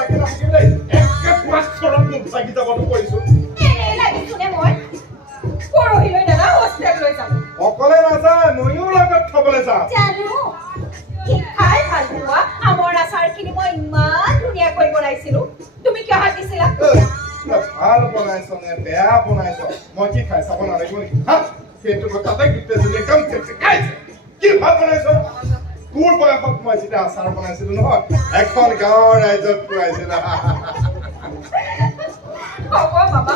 লাগি নাথাকিলে একে পাঁচ খৰম মোক চাগি যাবতো কৰিছোঁ এনেই লাগিছোনে মই পৰহিলৈ দাদা হোষ্টেল লৈ যাম অকলে নাযায় ময়ো লগত থবলৈ যাম জানো খাই ভাল পোৱা আমৰ আচাৰখিনি মই ইমান ধুনীয়াকৈ বনাইছিলোঁ তুমি কিয় হাত দিছিলা ভাল বনাইছ নে বেয়া বনাইছ মই কি খাই চাব নালাগিব নেকি হা সেইটো কথাতে গোটেইজনী একদম খাইছে কি ভাল বনাইছ তোৰ বয়সত মই যেতিয়া আচাৰ বনাইছিলো নহয় এখন গাঁৱৰ ৰাইজত খুৱাইছিলা হ'ব বাবা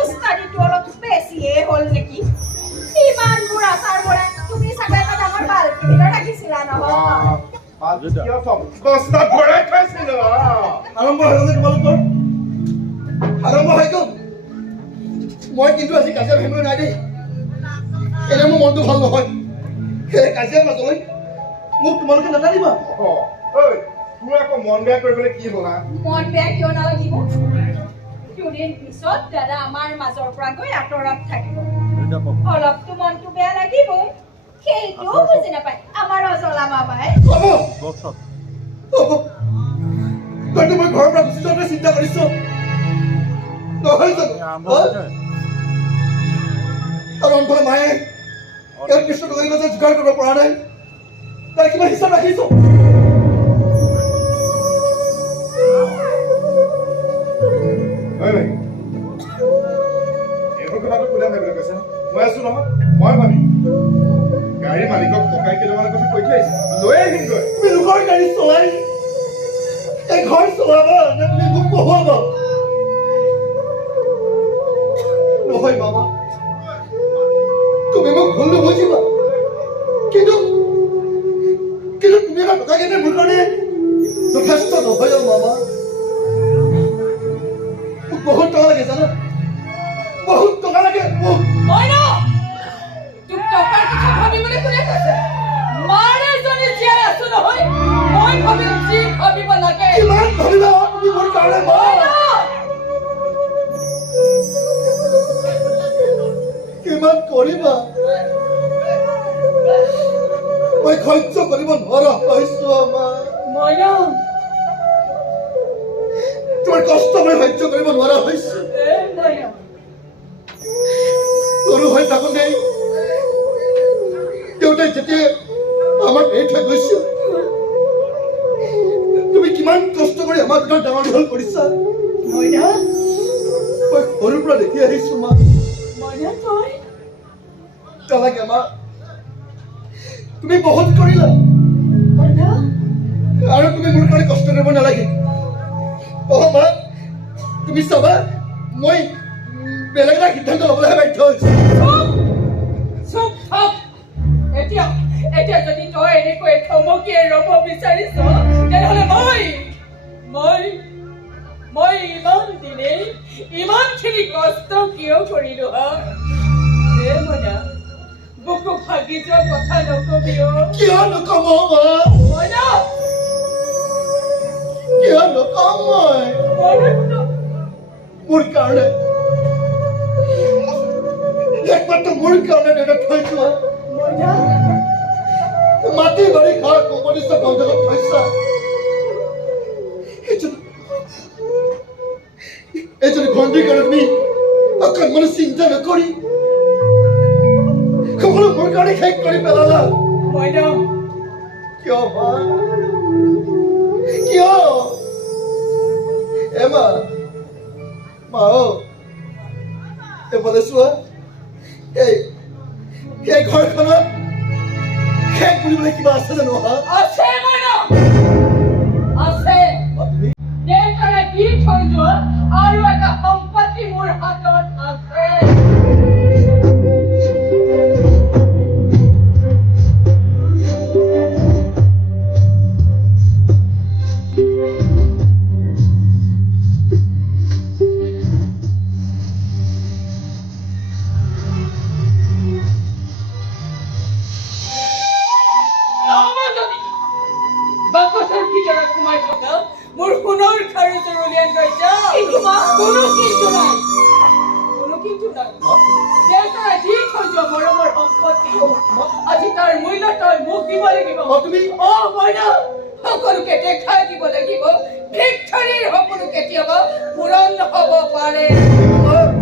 উস্তাদিটো অলপ বেছিয়ে হ'ল নেকি ইমানবোৰ আচাৰ বনাই তুমি চাগে এটা ডাঙৰ বাল্টিত ৰাখিছিলা নহয় বস্তাত ভৰাই খাইছিলো আৰম্ভ হৈ গ'লে তোমালোকৰ আৰম্ভ হৈ গ'ল মই কিন্তু আজি কাজিয়া ভাঙিব নাই দেই এনে মোৰ মনটো ভাল নহয় সেই কাজিয়াৰ মাজলৈ মোক তোমালোকে নাটানিবা তোৰ আকৌ মন বেয়া কৰিবলৈ কি হ'লা মন বেয়া কিয় নালাগিব দুদিন পিছত দাদা আমাৰ মাজৰ পৰা গৈ আঁতৰত থাকিব অলপতো মনটো বেয়া লাগিব সেইটোও বুজি নাপায় আমাৰ অজলা মামাই হ'ব হ'ব তইতো মই ঘৰৰ পৰা গুচি যোৱাটোৱে চিন্তা কৰিছ নহয় জানো আৰু অন্তলে মায়ে ইয়াৰ কৃষ্ণ টকাৰী মাজত যোগাৰ কৰিব পৰা নাই তাৰ কিমান হিচাপ ৰাখিছ এইবোৰ কথাটো কোনে ভাবিবলৈ কৈছে মই আছো নহয় মই ভাবি গাড়ী মালিকক ককাই কেইটামানৰ কথা কৈ থৈ আহিছে লৈ আহিমগৈ তুমি লোকৰ গাড়ী চলাই এই ঘৰ চলাবা নে তুমি মোক পঢ়ুৱাবা নহয় মামা তুমি মোক ভুল নুবুজিবা কিন্তু তুমি এটা টকা কেনে মোৰ কাৰণে যথেষ্ট নহয় মামা মোক বহুত টকা লাগে জানা বহুত টকা লাগে মোক মই ন তোক টকাৰ কথা ভাবিবলৈ কোনে কৈছে মাৰ এজনী জীয়াই আছো নহয় মই ভাবিম যি ভাবিব লাগে কিমান ভাবিবা তুমি মোৰ কাৰণে মা কিমান কৰিবা মই সহ্য কৰিব নোৱাৰা হৈছো আমাৰ মই ন তোমাৰ কষ্ট মই সহ্য কৰিব নোৱাৰা হৈছো মই ন সৰু হৈ থাকোঁতে দেউতাই যেতিয়া আমাক এৰি থৈ গৈছিল তুমি কিমান কষ্ট কৰি আমাৰ দুটা ডাঙৰ দীঘল কৰিছা মই ন মই সৰুৰ পৰা দেখি আহিছো মা মই ন তই নালাগে মা তুমি বহুত কৰিলা মই ন আৰু তুমি মোৰ কাৰণে কষ্ট কৰিব নালাগে মা তুমি চাবা মই বেলেগ এটা সিদ্ধান্ত ল'বলৈহে বাধ্য হৈছো চুপ থাক এতিয়া যদি তই এনেকৈ থমকিয়ে ৰ'ব বিচাৰিছ তেনেহ'লে মই ইমান দিনে ইমানখিনি কষ্ট কিয় কৰিলো হে মইনা বুকু ভাগি যোৱা কথা নকবি কিয় নকম মা মইনা কিয় নকম মই মোৰ কাৰণে একমাত্ৰ মোৰ কাৰণে দেউতা থৈ যোৱা মইনা মাটি বাৰী ঘৰ কমনিষ্ট বন্ধকত থৈছা এজনী ভণ্টিৰ কাৰণে তুমি অকণমান চিন্তা নকৰি সকলো মোৰ কাৰণে শেষ কৰি পেলালা মইনা কিয় মা কিয় এমা মা এফালে চোৱা এই ঘৰখনত শেষ বুলিবলৈ কিবা আছে জানো হা আছে মইনা আছে দেউতাৰে দি থৈ যোৱা আৰু এটা সম্পত্তি মোৰ হাতত আছে মোৰ সোণৰ খাৰু জৰুলীয়ান গৈছে কোনো কিন্তু নাই দেউতাৰে দি থৈ যোৱা মৰমৰ সম্পত্তি আজি তাৰ মূল্য তই মোক দিব লাগিব তুমি মইনা সকলোকে দেখাই দিব লাগিব ভিক্ষাৰীৰ হ'ব পূৰণ হ'ব পাৰে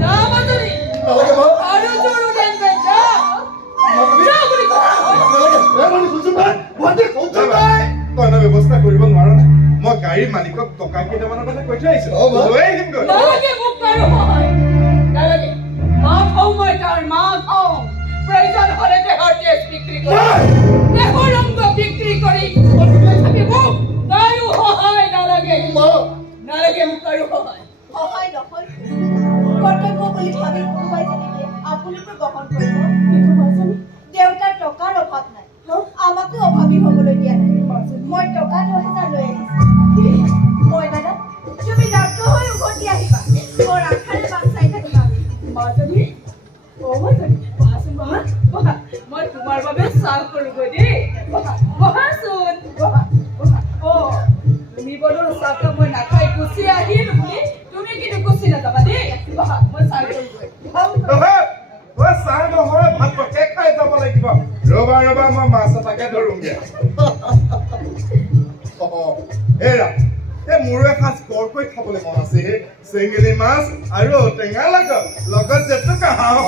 যা মাজনী নালাগে মা আৰু জোৰ দেনবে যা যা বুলি কোৱা নালাগে শুনচোন ভাই ভণ্টি শুনচোন ভাই তই এনে ব্যৱস্থা কৰিব নোৱাৰ নে মই গাড়ীৰ মালিকক টকা কেইটামানৰ কথা কৈ থৈ আহিছো অ, বা। লৈ আহিমগৈ নালাগে মোক কাৰো সহায় নালাগে মা খাওঁ মই তাৰ মা খাওঁ প্ৰয়োজন হ'লে দেহৰ তেজ বিক্ৰী কৰি দেহৰ অংগ বিক্ৰী কৰি থাকিব কাৰো সহায় নালাগে মা নালাগে মোক কাৰো সহায় সহায় নহয় কৰ্তব্য বুলি ভাবি কোনোবাই যদি দিয়ে আপুনিতো গ্ৰহণ কৰিব কিন্তু মাজনী দেউতাৰ টকাৰ অভাৱ নাই আমাকো অভাৱী হ'বলৈ দিয়া নাই মই টকা 9,000 লৈ আহিছো মই দাদা তুমি ডাক্তৰ হৈ উভতি আহিবা মোৰ আশাৰে বাট চাই থাকিবা মাজনী অ মাজনী বহাচোন বহা মই তোমাৰ বাবে চাহ কৰোগৈ দেই বহাচোন বহা অ তুমি বলৰ চাহকাপ মই নাখাই গুচি আহিলো বুলি তুমি কিন্তু গুচি নাযাবা দেই বহা মই চাহ কৰোগৈ তই চাহ নহয় ভাত পকে খাই যাব লাগিব ৰবা মই মাছ এটাকে ধৰোঁগে এৰা মোৰো এসাঁজ কৰকৈ খাবলৈ মন আছে হে চেঙেলী মাছ আৰু টেঙা লগত জেতুকা হাঁহ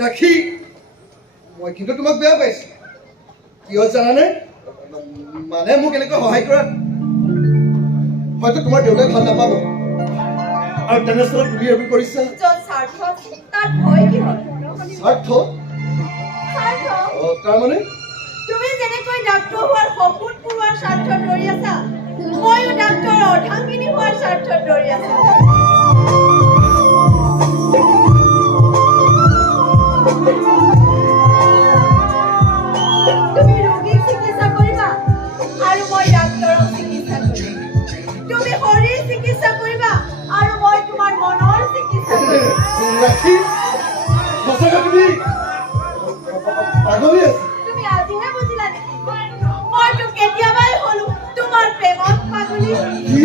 ৰাখি মই কিন্তু তোমাক বেয়া পাইছো কিয় জানানে মানে মোক এনেকৈ সহায় কৰাত হয়তো তোমাৰ দেউতাই ভাল নাপাব আৰু তেনেস্থলত তুমি এইবোৰ কৰিছা য'ত স্বাৰ্থ তাত ভয় কি হ'ল স্বাৰ্থ স্বাৰ্থ তাৰমানে তুমি যেনেকৈ ডাক্তৰ হোৱাৰ সপোন পূৰোৱাৰ স্বাৰ্থত দৌৰি আছা ময়ো ডাক্তৰৰ অৰ্ধাংগিনী হোৱাৰ স্বাৰ্থত দৌৰি আছো তুমি ৰোগীক চিকিৎসা কৰিবা আৰু মই ডাক্তৰক চিকিৎসা কৰিম তুমি শৰীৰ চিকিৎসা কৰিবা আৰু মই তোমাৰ মনৰ চিকিৎসা কৰিম ৰাখি সঁচাকৈ তুমি পাগলী আছা তুমি আজিহে বুজিলা নেকি মইতো কেতিয়াবাই হলো তোমাৰ প্ৰেমত পাগলী কি